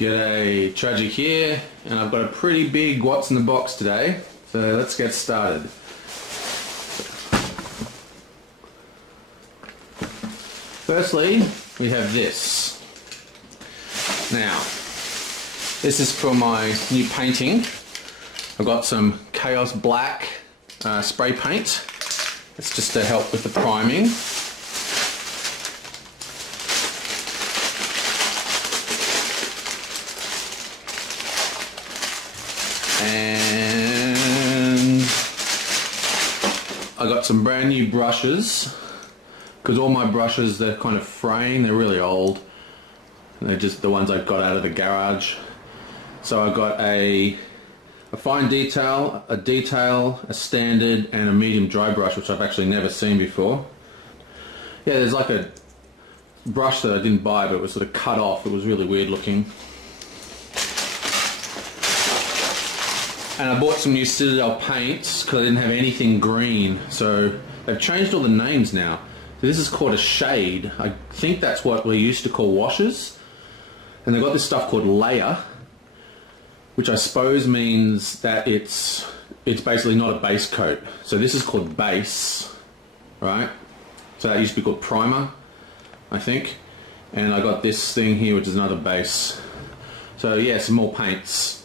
G'day, Tragic here, and I've got a pretty big what's in the box today, so let's get started. Firstly, we have this. Now, this is for my new painting. I've got some Chaos Black spray paint. It's just to help with the priming. And I got some brand new brushes, because all my brushes, they're kind of fraying, they're really old. They're just the ones I got out of the garage. So I got a fine detail, a standard, and a medium dry brush, which I've actually never seen before. Yeah, there's like a brush that I didn't buy, but it was sort of cut off. It was really weird looking. And I bought some new Citadel paints because I didn't have anything green. So they've changed all the names now. So this is called a shade. I think that's what we used to call washes. And they've got this stuff called layer, which I suppose means that it's basically not a base coat. So this is called base, right? So that used to be called primer, I think. And I got this thing here, which is another base. So yeah, some more paints.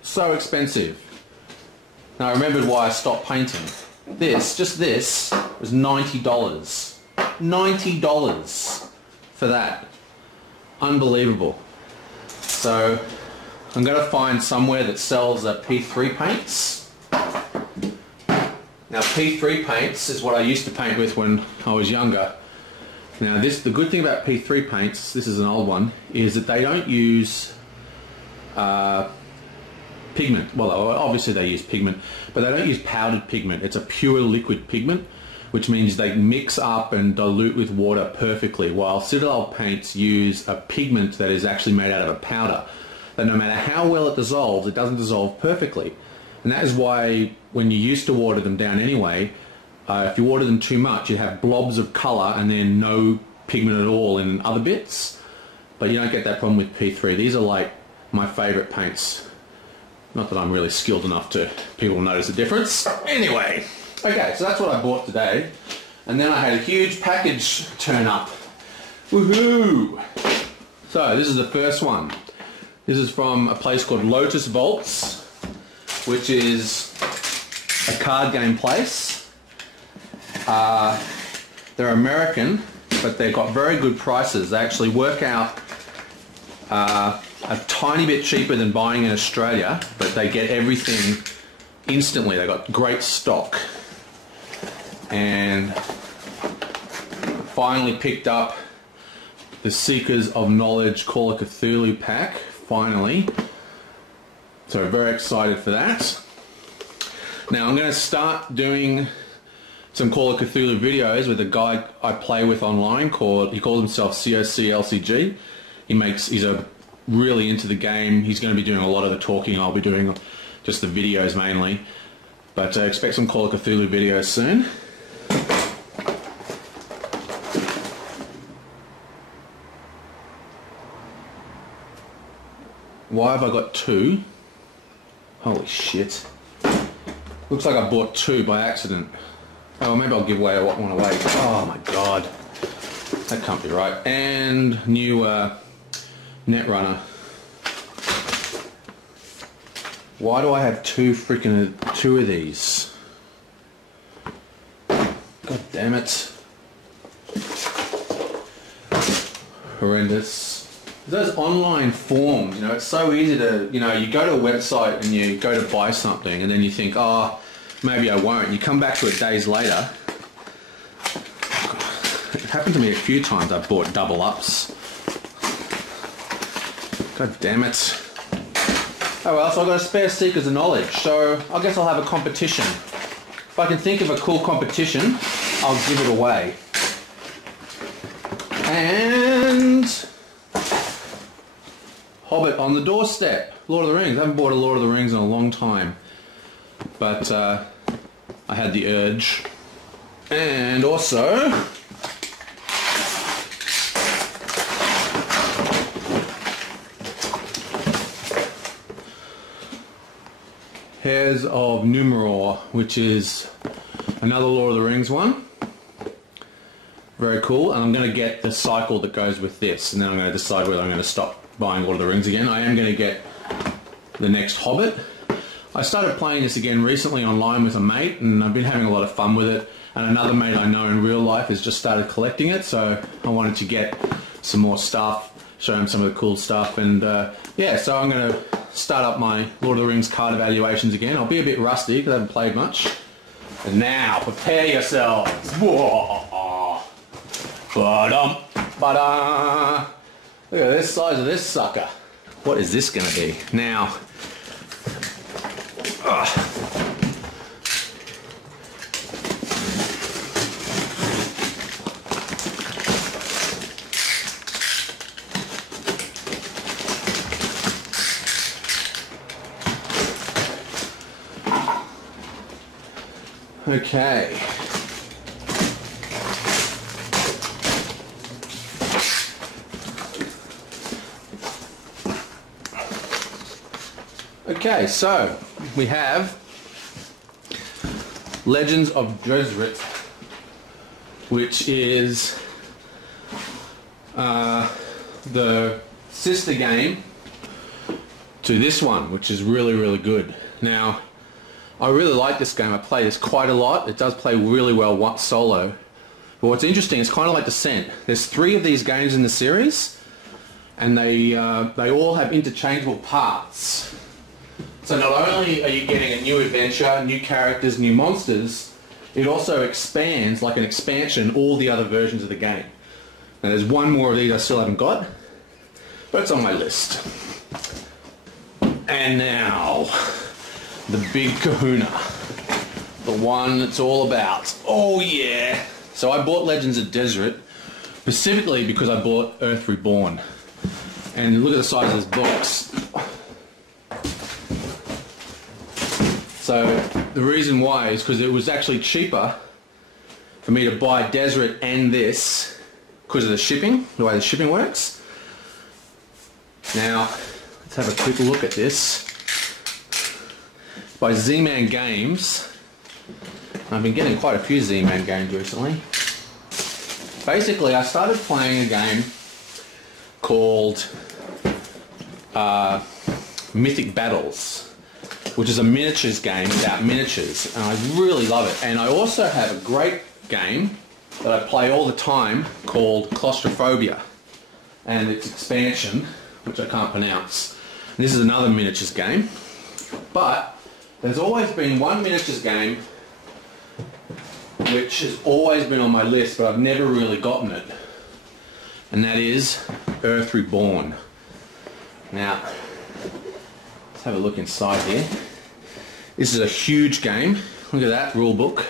So expensive. Now I remembered why I stopped painting. Just this, was $90. $90 for that. Unbelievable. So I'm going to find somewhere that sells P3 paints. Now P3 paints is what I used to paint with when I was younger. Now the good thing about P3 paints, this is an old one, is that they don't use pigment. Well, obviously they use pigment, but they don't use powdered pigment. It's a pure liquid pigment, which means they mix up and dilute with water perfectly, while Citadel paints use a pigment that is actually made out of a powder that no matter how well it dissolves, it doesn't dissolve perfectly. And that is why when you used to water them down anyway, if you water them too much, you have blobs of colour and then no pigment at all in other bits. But you don't get that problem with P3. These are like my favourite paints. Not that I'm really skilled enough to people notice the difference. Anyway, okay, so that's what I bought today. And then I had a huge package turn up. Woohoo! So this is the first one. This is from a place called Lotus Vaults, which is a card game place. They're American, but they've got very good prices. They actually work out a tiny bit cheaper than buying in Australia, but they get everything instantly. They got great stock. And finally picked up the Seekers of Knowledge Call of Cthulhu pack, finally. So very excited for that. Now I'm going to start doing some Call of Cthulhu videos with a guy I play with online he calls himself COCLCG. He's really into the game. He's going to be doing a lot of the talking. I'll be doing just the videos mainly. But expect some Call of Cthulhu videos soon. Why have I got two? Holy shit. Looks like I bought two by accident. Oh, maybe I'll give away one away. Oh my god. That can't be right. And new Netrunner. Why do I have two of these? God damn it. Horrendous. Those online forms, you know, it's so easy to, you know, you go to a website and you go to buy something and then you think, oh, maybe I won't. You come back to it days later. It happened to me a few times. I bought double ups. God damn it. Oh well, so I've got a spare Seekers of Knowledge, so I guess I'll have a competition. If I can think of a cool competition, I'll give it away. And Hobbit on the doorstep. Lord of the Rings. I haven't bought a Lord of the Rings in a long time. But I had the urge. And also pairs of Numeror, which is another Lord of the Rings one. Very cool, and I'm going to get the cycle that goes with this, and then I'm going to decide whether I'm going to stop buying Lord of the Rings again. I am going to get the next Hobbit. I started playing this again recently online with a mate, and I've been having a lot of fun with it, and another mate I know in real life has just started collecting it, so I wanted to get some more stuff, show him some of the cool stuff, and yeah, so I'm going to start up my Lord of the Rings card evaluations again. I'll be a bit rusty because I haven't played much. And now, prepare yourselves. Ba-dum, ba-da. Look at this size of this sucker. What is this going to be? Now, okay. Okay, so we have Legends of Drizzt, which is the sister game to this one, which is really, really good. Now, I really like this game. I play this quite a lot. It does play really well solo. But what's interesting, it's kind of like Descent. There's 3 of these games in the series, and they all have interchangeable parts. So not only are you getting a new adventure, new characters, new monsters, it also expands, like an expansion, all the other versions of the game. Now there's one more of these I still haven't got, but it's on my list. And now, the big kahuna. The one it's all about. Oh yeah! So I bought Legends of Drizzt specifically because I bought Earth Reborn. And look at the size of this box. So the reason why is because it was actually cheaper for me to buy Drizzt and this because of the shipping, the way the shipping works. Now, let's have a quick look at this. By Z-Man Games. I've been getting quite a few Z-Man games recently. Basically, I started playing a game called Mythic Battles, which is a miniatures game about miniatures, and I really love it. And I also have a great game that I play all the time called Claustrophobia, and its expansion, which I can't pronounce. And this is another miniatures game, but there's always been one miniatures game which has always been on my list, but I've never really gotten it, and that is Earth Reborn. Now, let's have a look inside here. This is a huge game. Look at that rule book.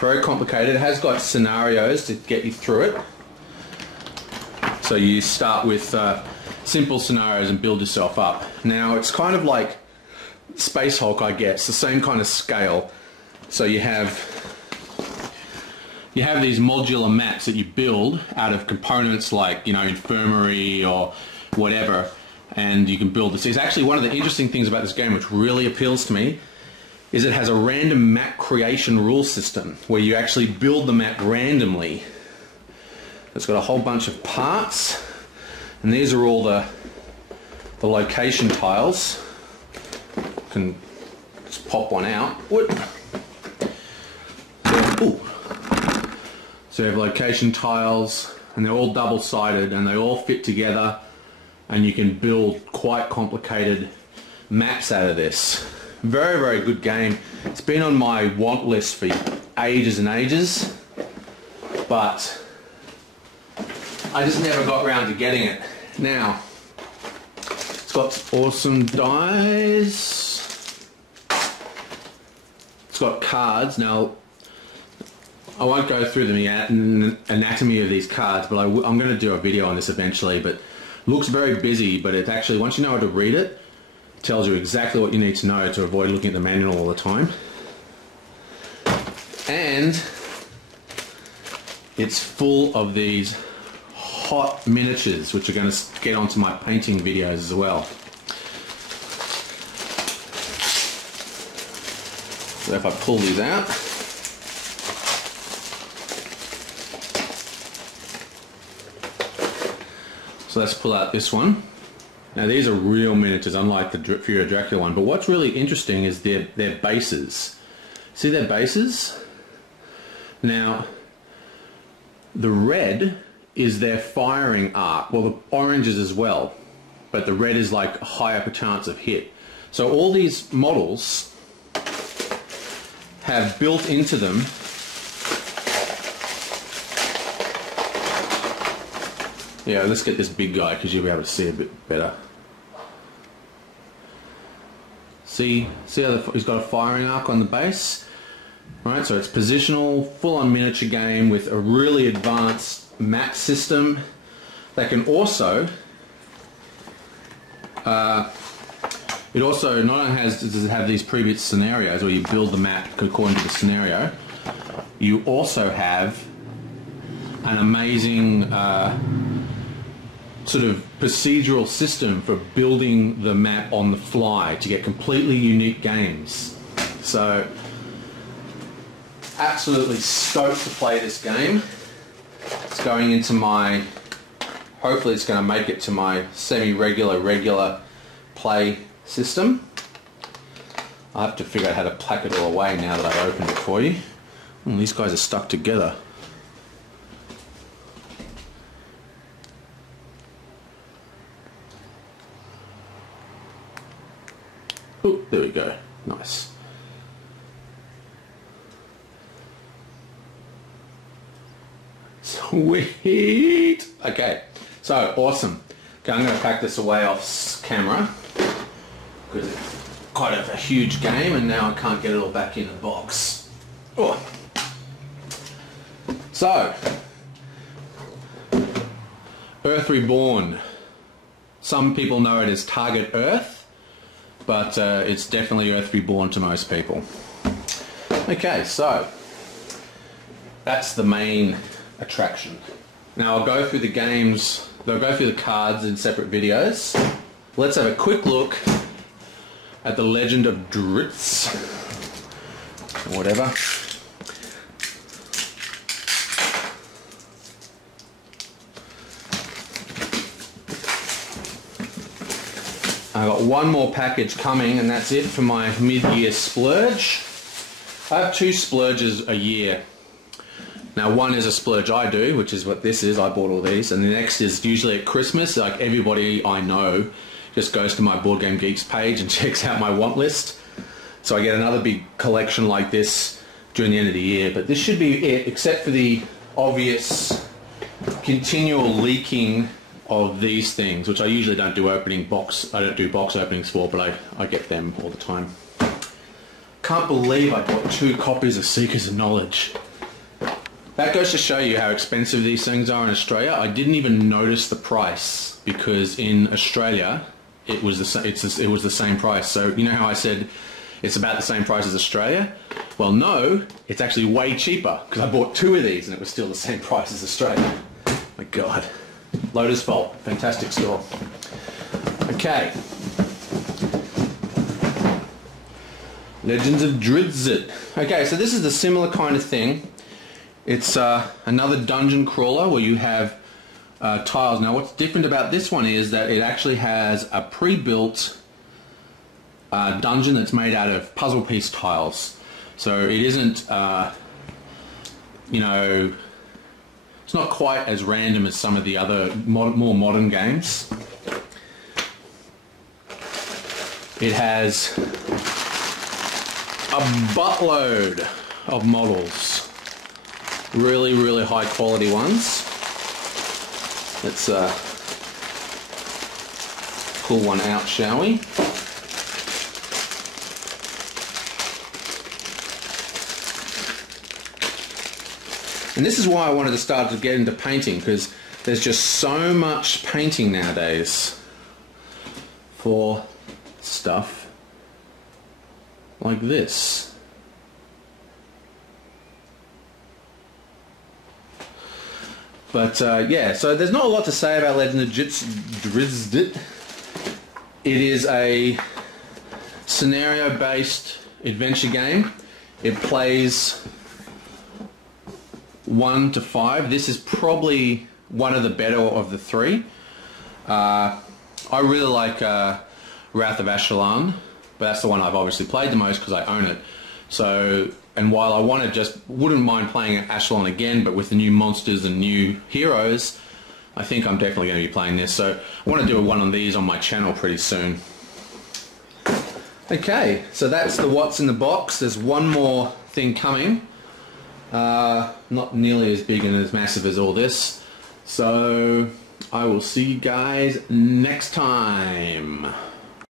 Very complicated. It has got scenarios to get you through it. So you start with simple scenarios and build yourself up. Now it's kind of like Space Hulk, I guess, the same kind of scale. So you have these modular maps that you build out of components like, you know, infirmary or whatever, and you can build this. It's actually one of the interesting things about this game, which really appeals to me, is it has a random map creation rule system where you actually build the map randomly. It's got a whole bunch of parts, and these are all the location tiles. Can just pop one out. Ooh. So you have location tiles, and they're all double-sided, and they all fit together, and you can build quite complicated maps out of this. Very, very good game. It's been on my want list for ages and ages, but I just never got around to getting it. Now, it's got awesome dies. It's got cards. Now, I won't go through the anatomy of these cards, but I'm going to do a video on this eventually. But it looks very busy, but it's actually, once you know how to read it, it tells you exactly what you need to know to avoid looking at the manual all the time. And it's full of these hot miniatures, which are going to get onto my painting videos as well. So if I pull these out, so let's pull out this one. Now these are real miniatures, unlike the Fury of Dracula one, but what's really interesting is their bases. See their bases? Now, the red is their firing arc, well the orange is as well, but the red is like a higher chance of hit. So all these models have built into them yeah, let's get this big guy because you'll be able to see a bit better. See how he's got a firing arc on the base? Right, so it's positional, full-on miniature game with a really advanced map system that can also it also not only does it have these previous scenarios where you build the map according to the scenario, you also have an amazing sort of procedural system for building the map on the fly to get completely unique games. So absolutely stoked to play this game. It's going into my, hopefully it's going to make it to my regular play system. I have to figure out how to pack it all away now that I've opened it for you. Oh, these guys are stuck together. Oh, there we go. Nice. Sweet. Okay, so awesome. Okay, I'm going to pack this away off camera because it's quite a huge game, and now I can't get it all back in the box. Oh. So, Earth Reborn. Some people know it as Target Earth, but it's definitely Earth Reborn to most people. Okay, so that's the main attraction. Now I'll go through the games, they'll go through the cards in separate videos. Let's have a quick look at the Legend of Drizzt, or whatever. I've got one more package coming, and that's it for my mid-year splurge. I have 2 splurges a year. Now one is a splurge I do, which is what this is, I bought all these, and the next is usually at Christmas. Like everybody I know just goes to my Board Game Geeks page and checks out my want list. So I get another big collection like this during the end of the year, but this should be it, except for the obvious continual leaking of these things, which I usually don't do I don't do box openings for, but I get them all the time. Can't believe I bought 2 copies of Seekers of Knowledge. That goes to show you how expensive these things are in Australia. I didn't even notice the price because in Australia it was the same price. So you know how I said it's about the same price as Australia? Well, no, it's actually way cheaper because I bought 2 of these and it was still the same price as Australia. My God. Lotus Vault, fantastic store. Okay. Legends of Drizzt. Okay, so this is the similar kind of thing. It's another dungeon crawler where you have tiles. Now what's different about this one is that it actually has a pre-built dungeon that's made out of puzzle piece tiles. So it isn't, you know, it's not quite as random as some of the other more modern games. It has a buttload of models. Really, really high quality ones. Let's pull one out, shall we? And this is why I wanted to start to get into painting, because there's just so much painting nowadays for stuff like this. But yeah, so there's not a lot to say about Legend of Drizzt. It is a scenario-based adventure game. It plays 1 to 5. This is probably one of the better of the three. I really like Wrath of Ashalon, but that's the one I've obviously played the most because I own it. So, and while I wouldn't mind playing Ashalon again, but with the new monsters and new heroes, I think I'm definitely going to be playing this. So I want to do one of these on my channel pretty soon. Okay, so that's the what's in the box. There's one more thing coming. Not nearly as big and as massive as all this. So I will see you guys next time.